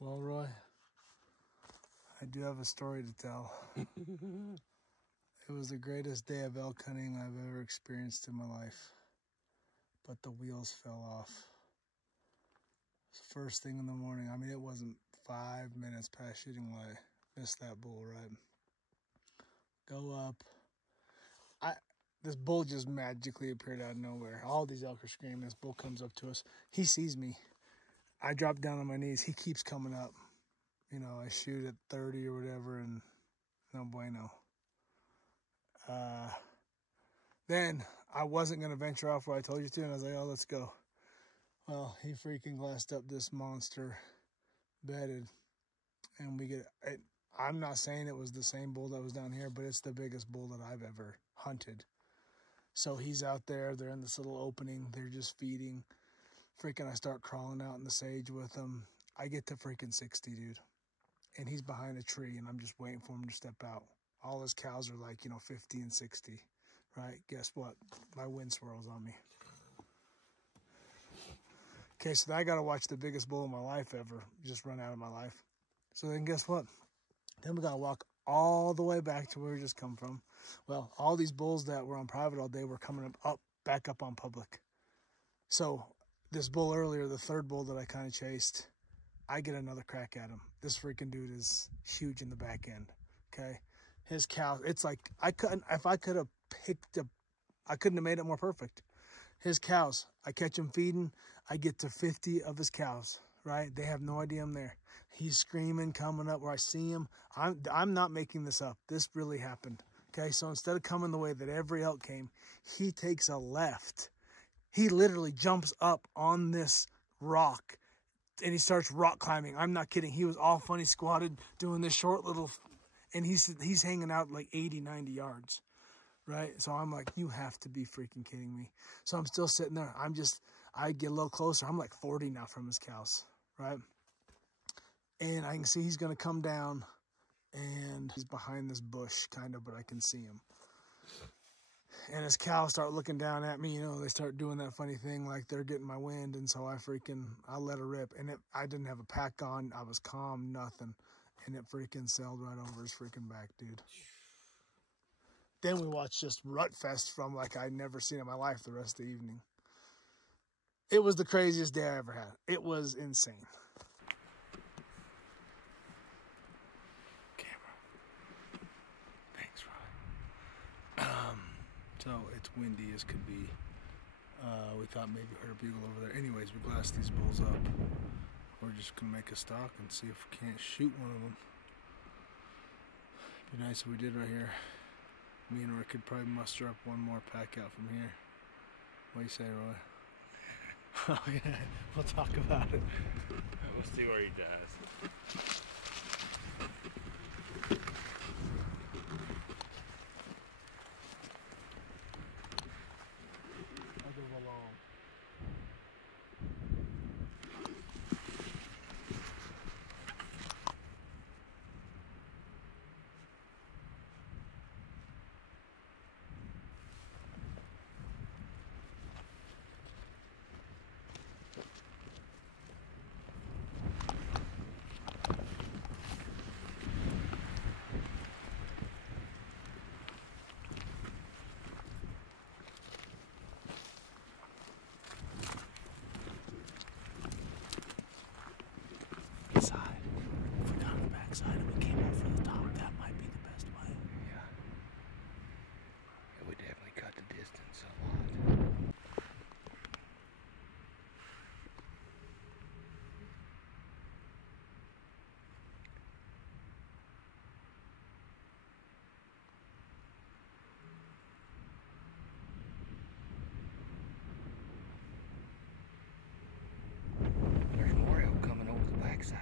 Well, Roy, I do have a story to tell. It was the greatest day of elk hunting I've ever experienced in my life, but the wheels fell off. It was the first thing in the morning. I mean, it wasn't 5 minutes past shooting light. Missed that bull, right? Go up. This bull just magically appeared out of nowhere. All these elk are screaming. This bull comes up to us. He sees me. I drop down on my knees. He keeps coming up. You know, I shoot at 30 or whatever, and no bueno. Then I wasn't going to venture off where I told you to, and I was like, oh, let's go. Well, he freaking glassed up this monster, bedded, and we get it. I'm not saying it was the same bull that was down here, but it's the biggest bull that I've ever hunted. So he's out there. They're in this little opening. They're just feeding. Freaking, I start crawling out in the sage with him. I get to freaking 60, dude. And he's behind a tree, and I'm just waiting for him to step out. All his cows are like, 50 and 60, right? Guess what? My wind swirls on me. Okay, so I got to watch the biggest bull in my life ever just run out of my life. So then guess what? Then we got to walk all the way back to where we just come from. Well, all these bulls that were on private all day were coming back up on public. So this bull earlier, the third bull that I kind of chased, I get another crack at him. This freaking dude is huge in the back end, okay? His cow, it's like, I couldn't have made it more perfect. His cows, I catch him feeding, I get to 50 of his cows, right? They have no idea I'm there. He's screaming, coming up where I see him. I'm not making this up. This really happened, okay? So instead of coming the way that every elk came, he takes a left. He literally jumps up on this rock and he starts rock climbing. I'm not kidding. He was all funny squatted doing this short little, and he's hanging out like 80, 90 yards, right? So I'm like, you have to be freaking kidding me. So I'm still sitting there. I get a little closer. I'm like 40 now from his cows, right? And I can see he's going to come down, and he's behind this bush kind of, but I can see him. And his cows start looking down at me, they start doing that funny thing like they're getting my wind. And so I let her rip. And I didn't have a pack on. I was calm, nothing. And it freaking sailed right over his freaking back, dude. Then we watched just rut fest from like I'd never seen in my life the rest of the evening. It was the craziest day I ever had. It was insane. Camera. Thanks, Ron. So it's windy as could be. We thought maybe we heard a bugle over there. Anyways, we glassed these bulls up. We're just going to make a stalk and see if we can't shoot one of them. Be nice if we did right here. Me and Rick could probably muster up one more pack out from here. What do you say, Roy? Oh yeah, we'll talk about it. We'll see where he does. I'll go along. Side. If we got on the back side and we came over the top, that might be the best way. Yeah. It would definitely cut the distance a lot. There's more elk coming over the backside.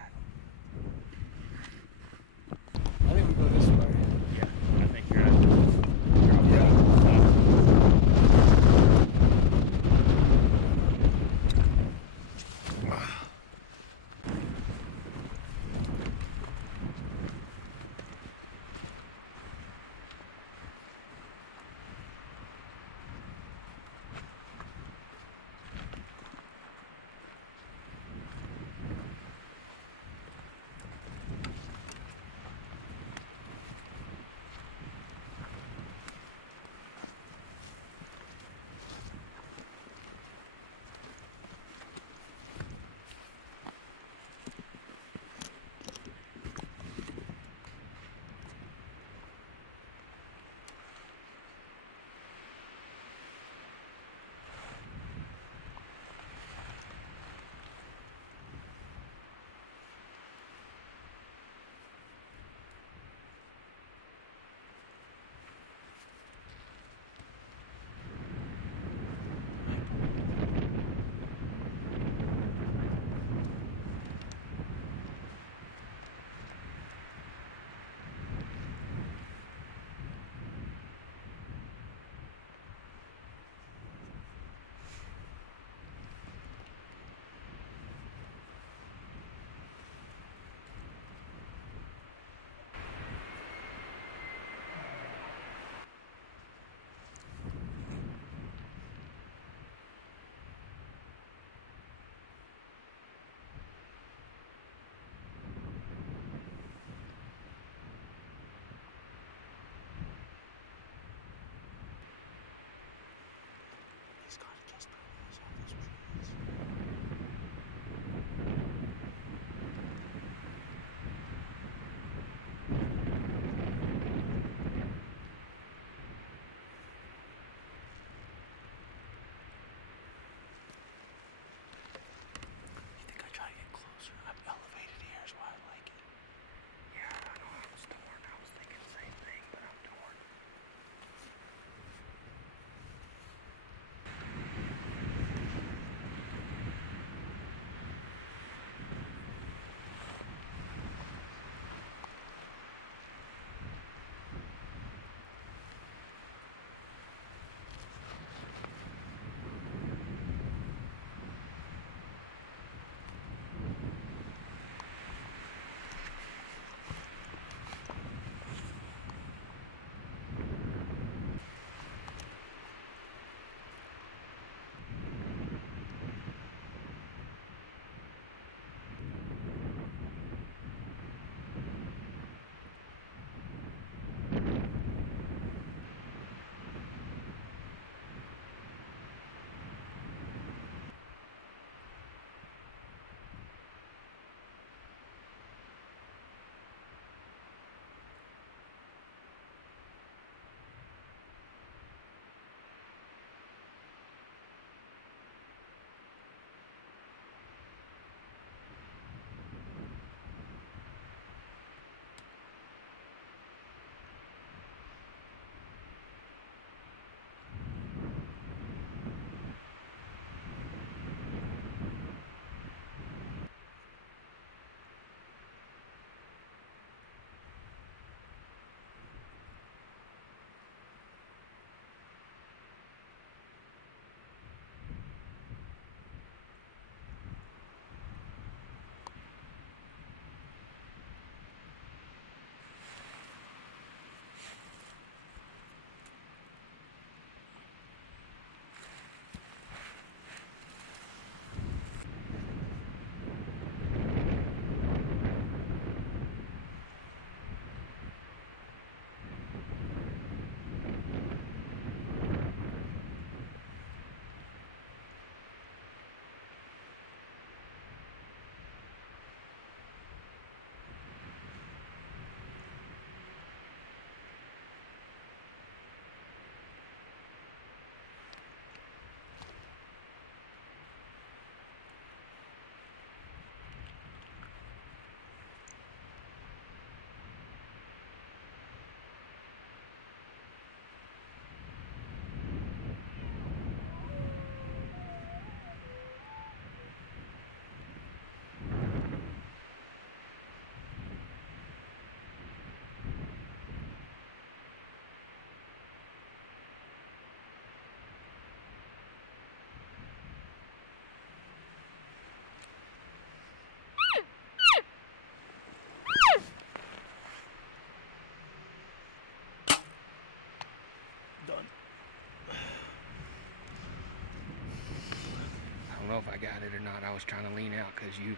know if I got it or not. I was trying to lean out because you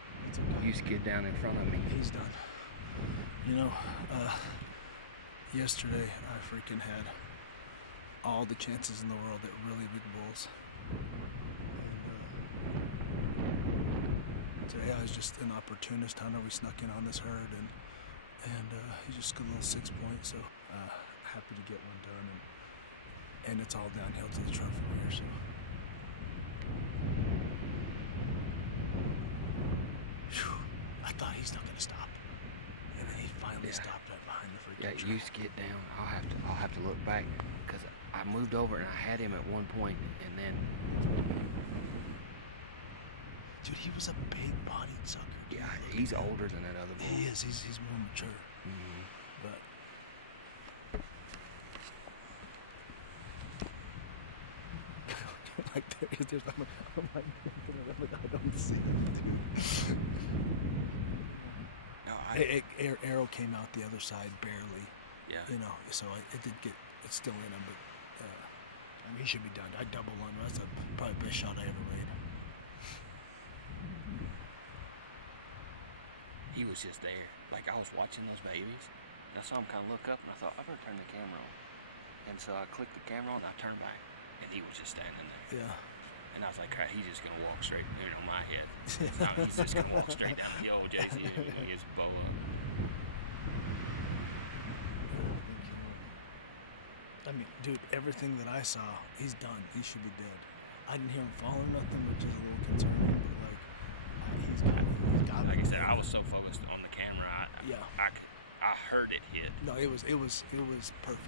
skid down in front of me. He's done. You know, yesterday I freaking had all the chances in the world at really big bulls. And today I was just an opportunist hunter. We snuck in on this herd, and he just got a little 6 point. So happy to get one done, and it's all downhill to the truck from here. So. Whew. I thought he's not gonna stop, and then he finally stopped right behind the freaking truck. You skid down. I'll have to look back because I moved over and I had him at one point, and then. Dude, he was a big-bodied sucker. Yeah, he's older than that other bull. He is. He's more mature. Mm-hmm. But like there's I'm like I don't see him, dude. No, arrow came out the other side barely. Yeah. You know, so it did get. It's still in him, but I mean, he should be done. I double lung. That's probably the best shot I ever made. He was just there. Like, I was watching those babies, and I saw him kind of look up, and I thought, I better turn the camera on. And so I clicked the camera on, and I turned back, and he was just standing there. Yeah. And I was like, he's just going to walk straight on my head. No, he's just going to walk straight down the old JC. He is a bow up. I mean, dude, everything that I saw, he's done. He should be dead. I didn't hear him fall or nothing, which is a little concerning, but like, he's got Like I said, I was so focused on the camera, I heard it hit. No, it was perfect.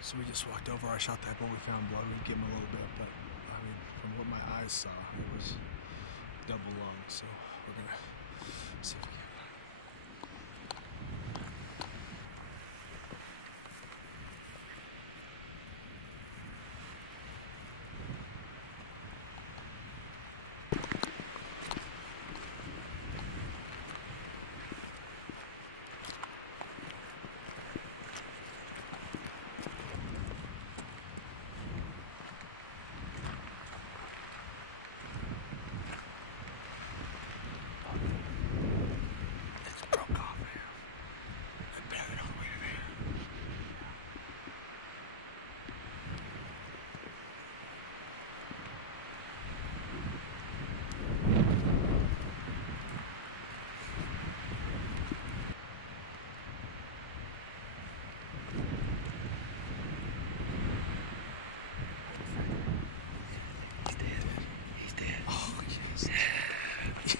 So we just walked over. I shot that bull. We found blood. We gave him a little bit, but I mean, from what my eyes saw, it was double lung. So we're gonna see if we can.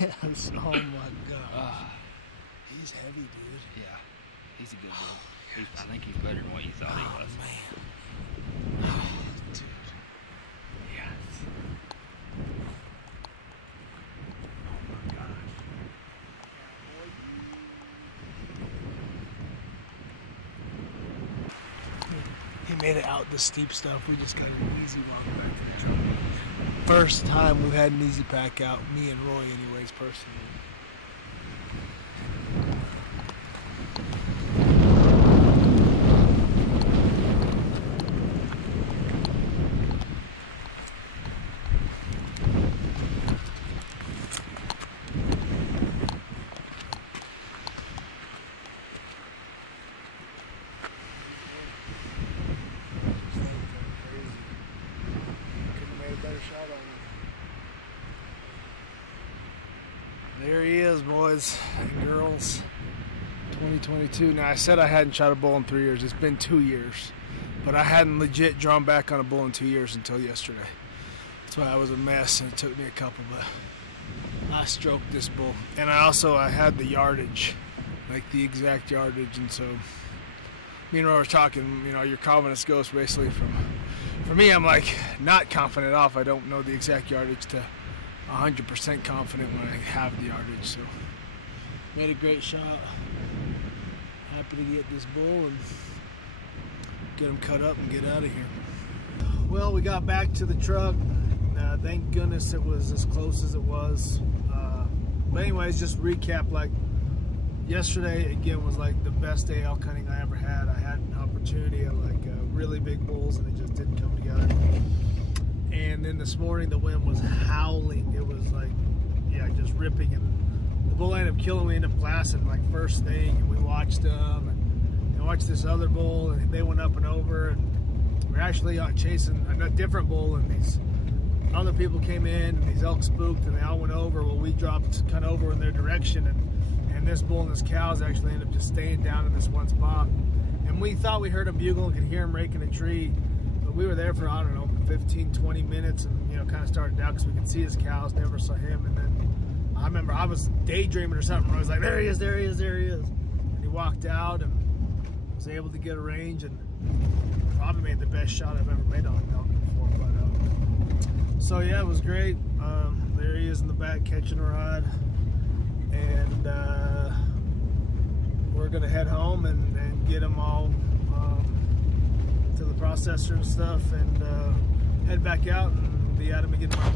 Yes. Oh my God. He's heavy, dude. Yeah. He's a good bull. I think he's better than what you thought he was. Man. Oh, dude. Yes. Oh my gosh. He made it out the steep stuff. We just kind of easy walk back to the truck. First time we've had an easy pack out, me and Roy anyways, personally. There he is, boys and girls. 2022. Now, I said I hadn't shot a bull in 3 years. It's been 2 years. But I hadn't legit drawn back on a bull in 2 years until yesterday. That's why I was a mess, and it took me a couple, but I stroked this bull. And I had the yardage, like the exact yardage, and so me and Roy were talking, you know, your confidence goes basically for me, I'm like not confident off. I don't know the exact yardage to 100% confident when I have the yardage. So made a great shot. Happy to get this bull and get him cut up and get out of here. Well, we got back to the truck. Thank goodness it was as close as it was. But anyways, just recap, like yesterday again was like the best day elk hunting I ever had. I had an opportunity at like really big bulls, and they just didn't come together. And then this morning the wind was howling. It was like, yeah, just ripping, and the bull ended up killing. We ended up glassing like first thing, and we watched them, and they watched this other bull, and they went up and over, and we're actually chasing a different bull, and these other people came in, and these elk spooked, and they all went over. Well, we dropped kind of over in their direction, and this bull and this cows actually ended up just staying down in this one spot. And we thought we heard him bugle and could hear him raking a tree, but we were there for, I don't know, 15, 20 minutes, and kind of started out because we could see his cows, never saw him. And then I remember I was daydreaming or something. I was like, there he is, there he is, there he is. And he walked out and was able to get a range, and probably made the best shot I've ever made on an elk before. But so yeah, it was great. There he is in the back catching a rod, and we're gonna head home and get them all to the processor and stuff, and head back out and be at them again tomorrow.